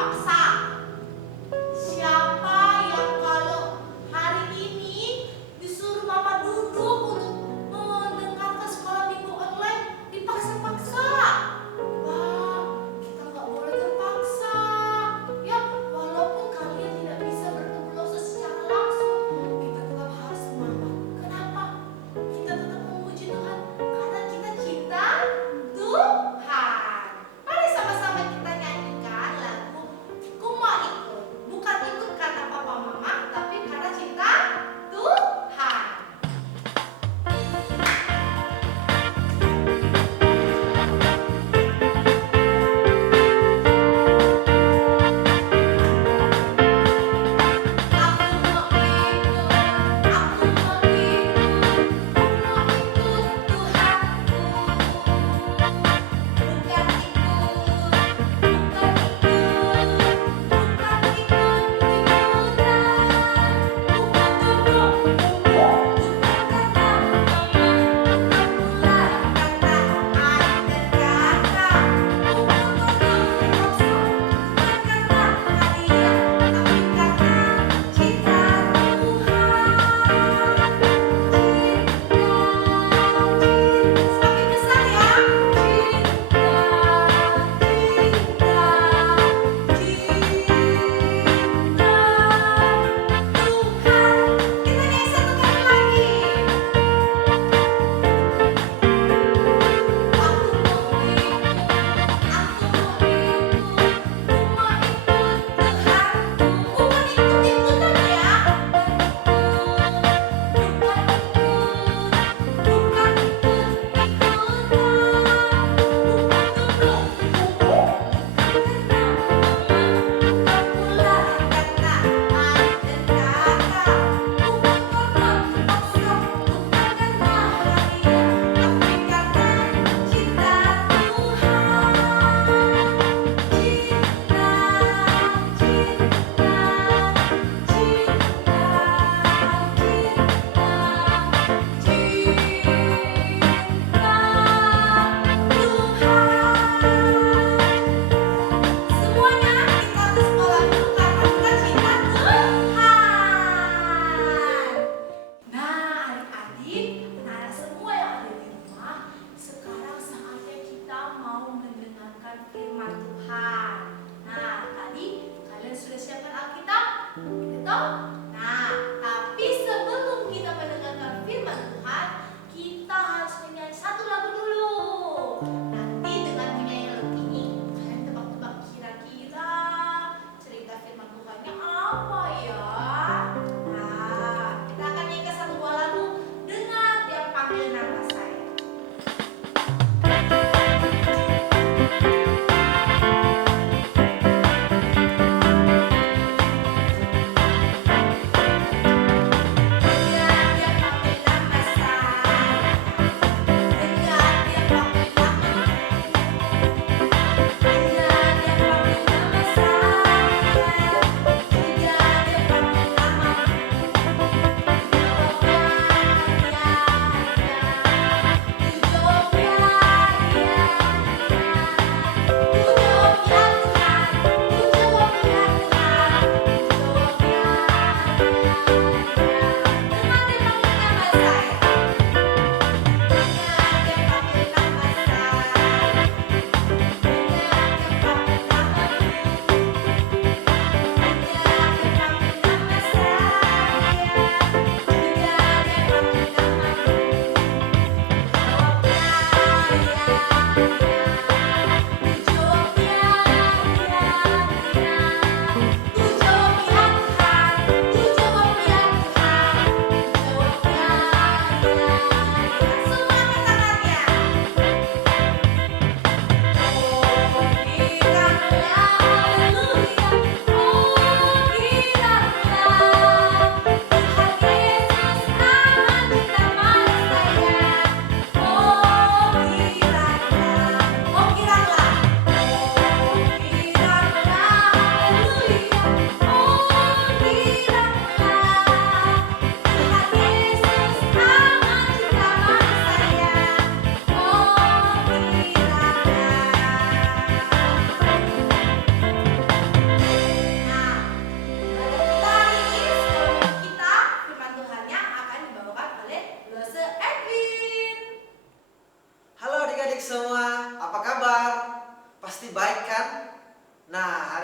dipaksa. Siapa yang kalau hari ini disuruh mama duduk untuk mendengarkan sekolah minggu online dipaksa-paksa? Wah, kita nggak boleh terpaksa. Ya, walaupun kalian tidak bisa bertemu secara langsung, kita tetap harus semangat. Kenapa? Kita tetap memuji Tuhan karena kita cinta Tuhan. Mari sama-sama kita nyanyikan lagu Ku Mau Ikut. Bukan ikut karena papa mama, tapi karena cinta Tuhan.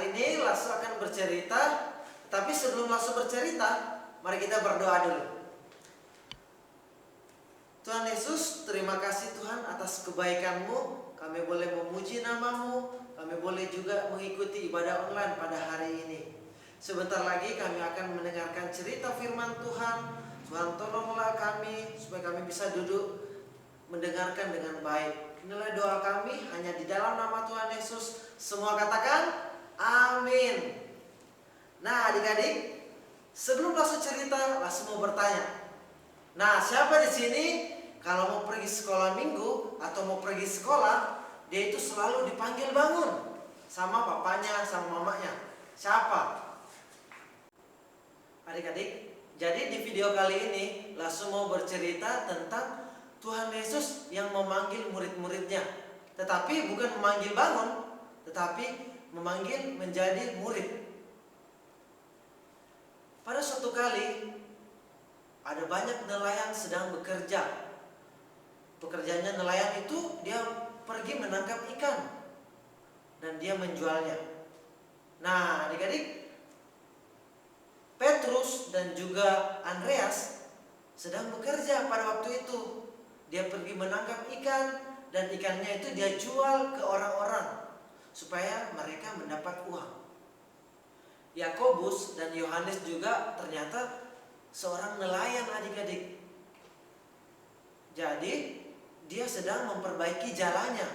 hari ini Lasso akan bercerita. Tapi sebelum Lasso bercerita, mari kita berdoa dulu. Tuhan Yesus, terima kasih Tuhan atas kebaikan-Mu. Kami boleh memuji nama-Mu. Kami boleh juga mengikuti ibadah online pada hari ini. Sebentar lagi kami akan mendengarkan cerita firman Tuhan. Tuhan tolonglah kami supaya kami bisa duduk mendengarkan dengan baik. Inilah doa kami hanya di dalam nama Tuhan Yesus. Semua katakan amin. Nah adik-adik, sebelum Lasso cerita, Lasso mau bertanya. Nah siapa di sini kalau mau pergi sekolah minggu atau mau pergi sekolah, dia itu selalu dipanggil bangun sama papanya, sama mamanya. Siapa? Adik-adik, jadi di video kali ini Lasso mau bercerita tentang Tuhan Yesus yang memanggil murid-muridnya. Tetapi bukan memanggil bangun, tetapi memanggil menjadi murid. Pada suatu kali ada banyak nelayan sedang bekerja. Pekerjaannya nelayan itu dia pergi menangkap ikan dan dia menjualnya. Nah adik-adik, Petrus dan juga Andreas sedang bekerja pada waktu itu. Dia pergi menangkap ikan dan ikannya itu dia jual ke orang-orang supaya mereka mendapat uang. Yakobus dan Yohanes juga ternyata seorang nelayan adik-adik. Jadi dia sedang memperbaiki jalannya.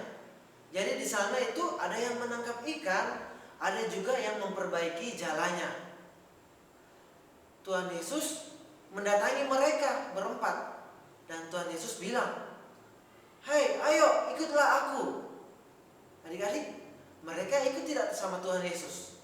Jadi di sana itu ada yang menangkap ikan, ada juga yang memperbaiki jalannya. Tuhan Yesus mendatangi mereka berempat dan Tuhan Yesus bilang, "Hai, ayo ikutlah aku." Adik-adik, mereka ikut tidak sama Tuhan Yesus?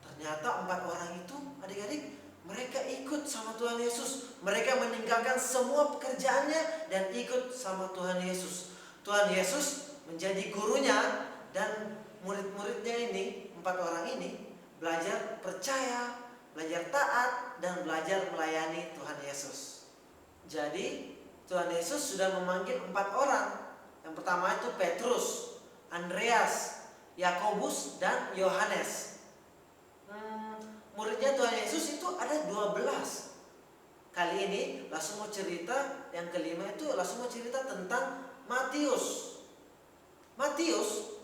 Ternyata 4 orang itu, adik-adik, mereka ikut sama Tuhan Yesus. Mereka meninggalkan semua pekerjaannya dan ikut sama Tuhan Yesus. Tuhan Yesus menjadi gurunya dan murid-muridnya ini, 4 orang ini, belajar percaya, belajar taat, dan belajar melayani Tuhan Yesus. Jadi Tuhan Yesus sudah memanggil 4 orang. Yang pertama itu Petrus, Andreas, Yakobus, dan Yohanes. Muridnya Tuhan Yesus itu ada 12. Kali ini langsung mau cerita yang kelima itu langsung mau cerita tentang Matius. Matius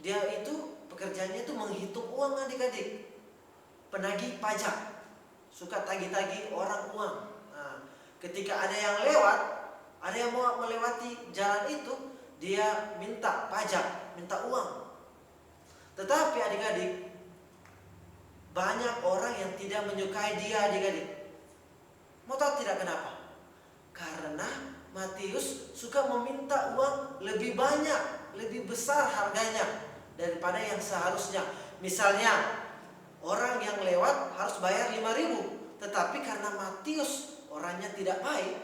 dia itu pekerjaannya itu menghitung uang adik-adik. Penagih pajak, suka tagih-tagih orang uang. Nah, ketika ada yang lewat, ada yang mau melewati jalan itu, dia minta pajak, minta uang. Tetapi adik-adik, banyak orang yang tidak menyukai dia adik-adik. Mau tahu tidak kenapa? Karena Matius suka meminta uang lebih banyak, lebih besar harganya daripada yang seharusnya. Misalnya orang yang lewat harus bayar 5.000, tetapi karena Matius orangnya tidak baik,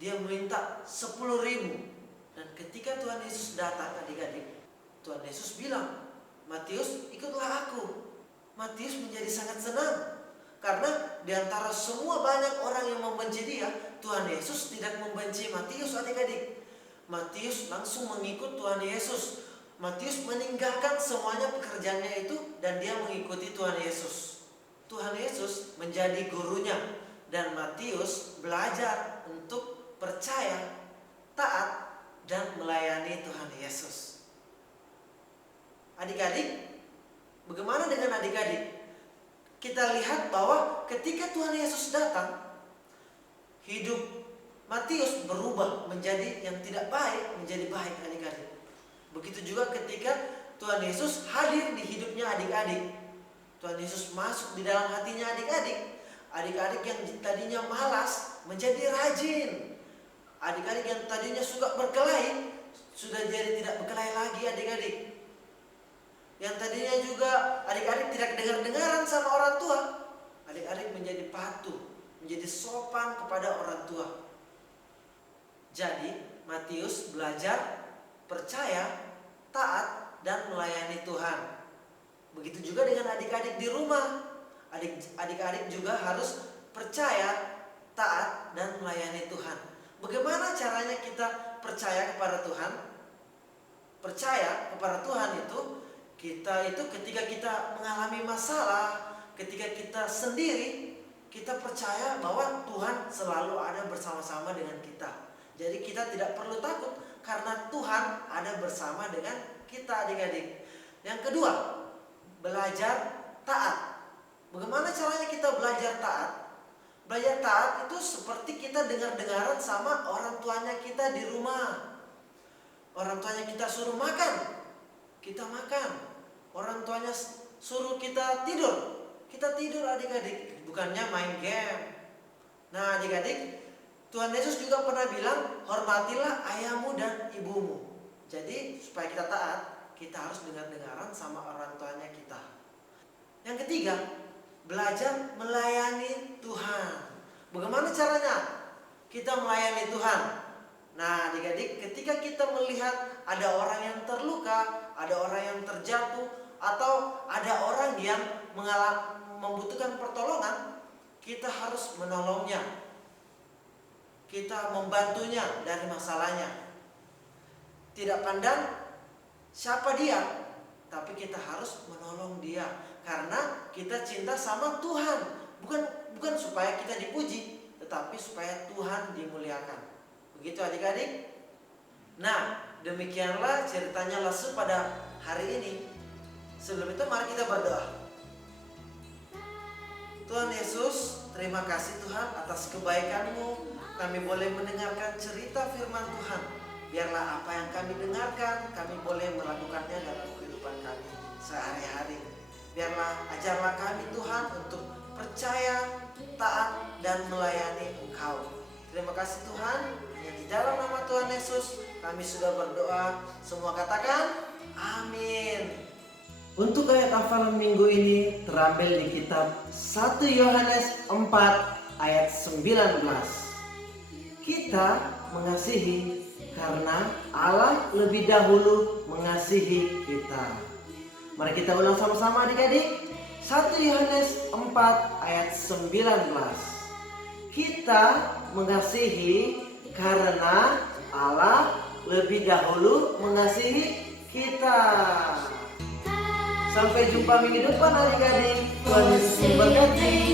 dia meminta 10.000. Dan ketika Tuhan Yesus datang adik-adik, Tuhan Yesus bilang, "Matius, ikutlah aku." Matius menjadi sangat senang karena di antara semua banyak orang yang membenci dia, Tuhan Yesus tidak membenci Matius adik-adik. Matius langsung mengikut Tuhan Yesus. Matius meninggalkan semuanya pekerjaannya itu dan dia mengikuti Tuhan Yesus. Tuhan Yesus menjadi gurunya dan Matius belajar untuk percaya, taat, dan melayani Tuhan Yesus. Adik-adik, bagaimana dengan adik-adik? Kita lihat bahwa ketika Tuhan Yesus datang, hidup Matius berubah menjadi yang tidak baik menjadi baik adik-adik. Begitu juga ketika Tuhan Yesus hadir di hidupnya adik-adik. Tuhan Yesus masuk di dalam hatinya adik-adik. Adik-adik yang tadinya malas menjadi rajin. Adik-adik yang tadinya suka berkelahi sudah jadi tidak berkelahi lagi adik-adik. Yang tadinya juga adik-adik tidak dengar-dengaran sama orang tua, adik-adik menjadi patuh, menjadi sopan kepada orang tua. Jadi Matius belajar percaya, taat, dan melayani Tuhan. Begitu juga dengan adik-adik di rumah. Adik-adik juga harus percaya, taat, dan melayani Tuhan. Bagaimana caranya kita percaya kepada Tuhan? Percaya kepada Tuhan itu Kita itu ketika kita mengalami masalah, ketika kita sendiri, kita percaya bahwa Tuhan selalu ada bersama-sama dengan kita. Jadi kita tidak perlu takut karena Tuhan ada bersama dengan kita, adik-adik. Yang kedua, belajar taat. Bagaimana caranya kita belajar taat? Belajar taat itu seperti kita dengar-dengaran sama orang tuanya kita di rumah. Orang tuanya kita suruh makan, kita makan. Orang tuanya suruh kita tidur, kita tidur, adik-adik. Bukannya main game. Nah, adik-adik, Tuhan Yesus juga pernah bilang, hormatilah ayahmu dan ibumu. Jadi supaya kita taat, kita harus dengar-dengaran sama orang tuanya kita. Yang ketiga, belajar melayani Tuhan. Bagaimana caranya kita melayani Tuhan? Nah, adik-adik, ketika kita melihat ada orang yang terluka, ada orang yang terjatuh, atau ada orang yang membutuhkan pertolongan, kita harus menolongnya. Kita membantunya dari masalahnya. Tidak pandang siapa dia, tapi kita harus menolong dia karena kita cinta sama Tuhan. Bukan supaya kita dipuji, tetapi supaya Tuhan dimuliakan. Begitu, adik-adik. Nah, demikianlah ceritanya Lesu pada hari ini. Sebelum itu mari kita berdoa. Tuhan Yesus, terima kasih Tuhan atas kebaikan-Mu. Kami boleh mendengarkan cerita firman Tuhan. Biarlah apa yang kami dengarkan, kami boleh melakukannya dalam kehidupan kami sehari-hari. Biarlah ajarlah kami Tuhan untuk percaya, taat, dan melayani Engkau. Terima kasih Tuhan. Hanya di dalam nama Tuhan Yesus kami sudah berdoa. Semua katakan amin. Untuk ayat hafalan minggu ini terambil di kitab 1 Yohanes 4 ayat 19. Kita mengasihi karena Allah lebih dahulu mengasihi kita. Mari kita ulang sama-sama, adik-adik. 1 Yohanes 4 ayat 19. Kita mengasihi karena Allah lebih dahulu mengasihi kita. Sampai jumpa minggu depan, adik-adik. Tuhan Yesus memberkati.